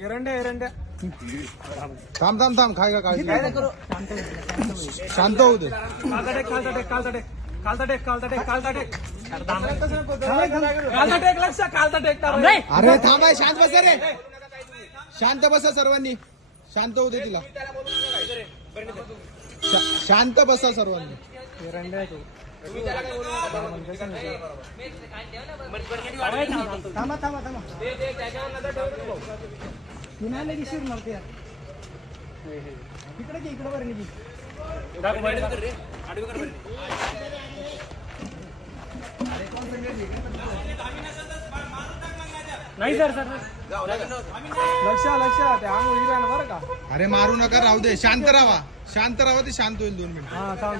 एरंड्या थांब थांब थांब काय का काळजी शांत होऊ दे. कालचा टेक लक्ष कालचा टेक अरे थांब आहे, शांत बसा रे, शांत बसा सर्वांनी, शांत होऊ दे तिला, शांत बसा सर्वांनी. एरंड्या तू नाही सर लक्ष ते आंघोळ हिरायला बरं का. अरे मारू नका, राहू दे, शांत राहा, शांत राहा, ते शांत होईल 2 मिनिट. हा थांब